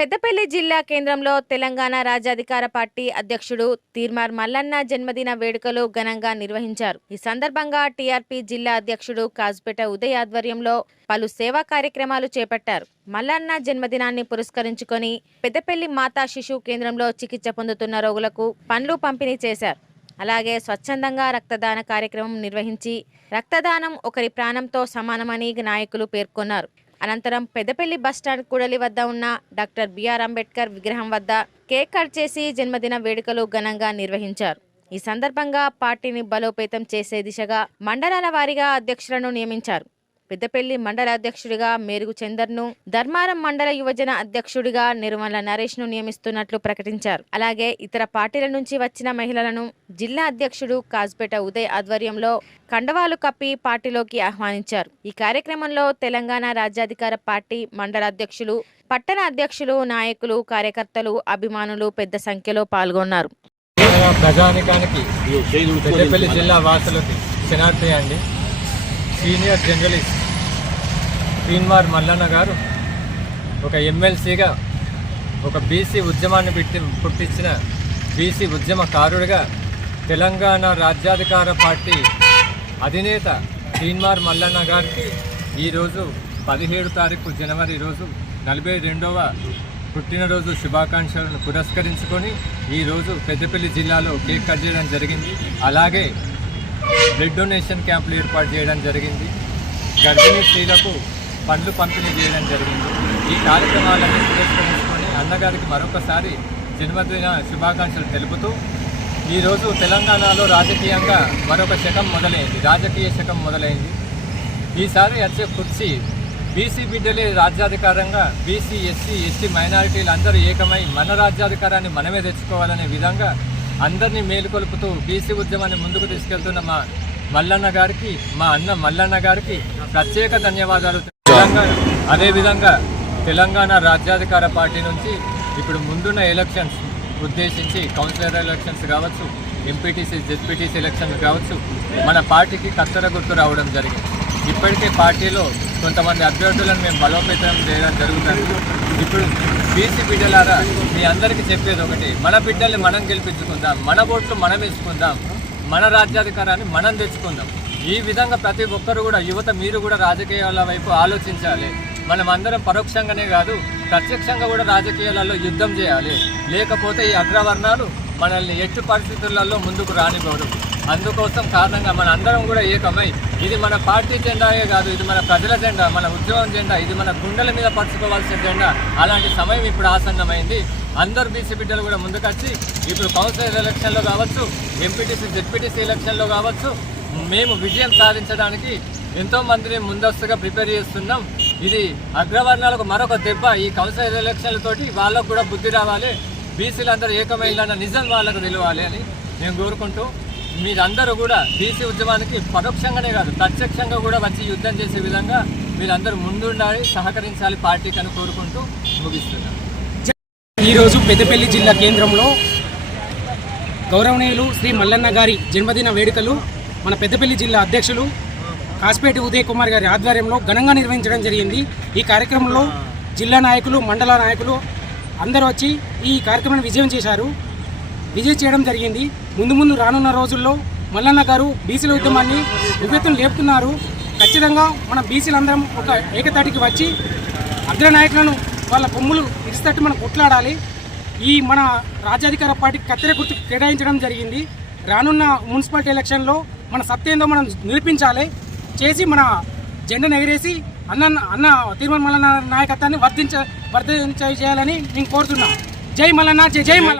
పెద్దపల్లి జిల్లా కేంద్రంలో తెలంగాణ రాజ్యాధికార పార్టీ అధ్యక్షుడు తీర్మార్ మల్లన్న జన్మదిన వేడుకలు ఘనంగా నిర్వహించారు. ఈ సందర్భంగా టీఆర్పీ జిల్లా అధ్యక్షుడు కాజ్పేట ఉదయ్ ఆధ్వర్యంలో పలు సేవా కార్యక్రమాలు చేపట్టారు. మల్లన్న జన్మదినాన్ని పురస్కరించుకొని పెద్దపల్లి మాతా శిశు కేంద్రంలో చికిత్స పొందుతున్న రోగులకు పండ్లు పంపిణీ చేశారు. అలాగే స్వచ్ఛందంగా రక్తదాన కార్యక్రమం నిర్వహించి రక్తదానం ఒకరి ప్రాణంతో సమానమని నాయకులు పేర్కొన్నారు. అనంతరం పెద్దపల్లి బస్టాండ్ కూడలి వద్ద ఉన్న డాక్టర్ బిఆర్ అంబేద్కర్ విగ్రహం వద్ద కేక్ కట్ చేసి జన్మదిన వేడుకలు ఘనంగా నిర్వహించారు. ఈ సందర్భంగా పార్టీని బలోపేతం చేసే దిశగా మండలాల వారీగా అధ్యక్షులను నియమించారు. పెద్దపల్లి మండల అధ్యక్షుడిగా మేరుగు చందర్ను, ధర్మారం మండల యువజన అధ్యక్షుడిగా నిర్మల నరేష్ను నియమిస్తున్నట్లు ప్రకటించారు. అలాగే ఇతర పార్టీల నుంచి వచ్చిన మహిళలను జిల్లా అధ్యక్షుడు కాజ్పేట ఉదయ్ ఆధ్వర్యంలో కండవాలు కప్పి పార్టీలోకి ఆహ్వానించారు. ఈ కార్యక్రమంలో తెలంగాణ రాజ్యాధికార పార్టీ మండల అధ్యక్షులు, పట్టణ అధ్యక్షులు, నాయకులు, కార్యకర్తలు, అభిమానులు పెద్ద సంఖ్యలో పాల్గొన్నారు. ప్రజానికానికి పెద్దపల్లి జిల్లా వాసులకి శనార్థి అండి. సీనియర్ జర్నలిస్ట్ తీన్మార్ మల్లన్న గారు ఒక ఎమ్మెల్సీగా ఒక బీసీ ఉద్యమాన్ని పుట్టించిన బీసీ ఉద్యమకారుడిగా తెలంగాణ రాజ్యాధికార పార్టీ అధినేత తీన్మార్ మల్లన్న గారికి ఈరోజు 17 తారీఖు జనవరి రోజు 42వ పుట్టినరోజు శుభాకాంక్షలను పురస్కరించుకొని ఈరోజు పెద్దపల్లి జిల్లాలో కేక్ కట్ చేయడం జరిగింది. అలాగే బ్లడ్ డొనేషన్ క్యాంపులు ఏర్పాటు చేయడం జరిగింది. గర్భిణీ స్త్రీలకు పండ్లు పంపిణీ చేయడం జరిగింది. ఈ కార్యక్రమాలన్నీ పురస్కరించుకొని అన్నగారికి మరొకసారి జన్మదిన శుభాకాంక్షలు తెలుపుతూ ఈరోజు తెలంగాణలో రాజకీయంగా మరొక శకం మొదలైంది, రాజకీయ శకం మొదలైంది. ఈసారి వచ్చే కుర్చీ బీసీ బిడ్డలే రాజ్యాధికారంగా బీసీ, ఎస్సీ, ఎస్టీ మైనారిటీలు అందరూ ఏకమై మన రాజ్యాధికారాన్ని మనమే తెచ్చుకోవాలనే విధంగా అందరినీ మేలుకొలుపుతూ బీసీ ఉద్యమాన్ని ముందుకు తీసుకెళ్తున్న మా మల్లన్న గారికి, మా అన్న మల్లన్న గారికి ప్రత్యేక ధన్యవాదాలు. అదేవిధంగా తెలంగాణ రాజ్యాధికార పార్టీ నుంచి ఇప్పుడు ముందున్న ఎలక్షన్స్ ఉద్దేశించి కౌన్సిలర్ ఎలక్షన్స్ కావచ్చు, ఎంపీటీసీ, జెడ్పీటీసీ ఎలక్షన్స్ కావచ్చు, మన పార్టీకి కత్తెర గుర్తు రావడం జరిగింది. ఇప్పటికే పార్టీలో కొంతమంది అభ్యర్థులను మేము బలోపేతం చేయడం జరుగుతుంది. ఇప్పుడు బీసీ బిడ్డలారా మీ అందరికీ చెప్పేది ఒకటి, మన బిడ్డల్ని మనం గెలిపించుకుందాం, మన ఓట్లు మనం వేసుకుందాం, మన రాజ్యాధికారాన్ని మనం తెచ్చుకుందాం. ఈ విధంగా ప్రతి ఒక్కరు కూడా, యువత మీరు కూడా రాజకీయాల వైపు ఆలోచించాలి. మనం అందరం పరోక్షంగానే కాదు ప్రత్యక్షంగా కూడా రాజకీయాలలో యుద్ధం చేయాలి. లేకపోతే ఈ అగ్రవర్ణాలు మనల్ని ఎట్టి పరిస్థితులలో ముందుకు రానివ్వరు. అందుకోసం కారణంగా మన అందరం కూడా ఏకమై, ఇది మన పార్టీ జెండాయే కాదు, ఇది మన ప్రజల జెండా, మన ఉద్యమం జెండా, ఇది మన గుండెల మీద పరుచుకోవాల్సిన జెండా. అలాంటి సమయం ఇప్పుడు ఆసన్నమైంది. అందరు బీసీ బిడ్డలు కూడా ముందుకొచ్చి ఇప్పుడు కౌన్సిలర్ ఎలక్షన్లో కావచ్చు, ఎంపీటీసీ, జెడ్పీటీసీ ఎలక్షన్లో కావచ్చు, మేము విజయం సాధించడానికి ఎంతోమందిని ముందస్తుగా ప్రిపేర్ చేస్తున్నాం. ఇది అగ్రవర్ణాలకు మరొక దెబ్బ. ఈ కౌన్సిలర్ ఎలక్షన్లతోటి వాళ్ళకు కూడా బుద్ధి రావాలి, బీసీలందరూ ఏకమైందన్న నిజం వాళ్ళకు తెలియాలి అని నేను కోరుకుంటూ, మీరందరూ కూడా బీసీ ఉద్యమానికి పరోక్షంగానే కాదు ప్రత్యక్షంగా కూడా వచ్చి యుద్ధం చేసే విధంగా మీరందరూ ముందుండాలి, సహకరించాలి పార్టీకి అని కోరుకుంటూ ముగిస్తున్నాను. ఈరోజు పెద్దపల్లి జిల్లా కేంద్రంలో గౌరవనీయులు శ్రీ మల్లన్న గారి జన్మదిన వేడుకలు మన పెద్దపల్లి జిల్లా అధ్యక్షులు కాజ్పేట ఉదయ్ కుమార్ గారి ఆధ్వర్యంలో ఘనంగా నిర్వహించడం జరిగింది. ఈ కార్యక్రమంలో జిల్లా నాయకులు, మండల నాయకులు అందరూ వచ్చి ఈ కార్యక్రమాన్ని విజయం చేయడం జరిగింది. ముందు రానున్న రోజుల్లో మల్లన్న గారు బీసీల ఉద్యమాన్ని ఉవ్వెత్తున లేపుతున్నారు. ఖచ్చితంగా మనం బీసీలందరం ఒక ఏకతాటికి వచ్చి అగ్రనాయకులను వాళ్ళ కొమ్ములు ఇడిస్తట్టు మనం కొట్లాడాలి. ఈ మన రాజ్యాధికార పార్టీకి కత్తెర గుర్తు కేటాయించడం జరిగింది. రానున్న మున్సిపాలిటీ ఎలక్షన్లో మన సత్తేందో మనం నిరూపించాలి, చేసి మన జెండాను ఎగిరేసి అన్న తీర్మార్ మల్లన్న నాయకత్వాన్ని వర్ధించేయాలని నేను కోరుతున్నాను. జై మల్లన్న, జై మల్లన్న.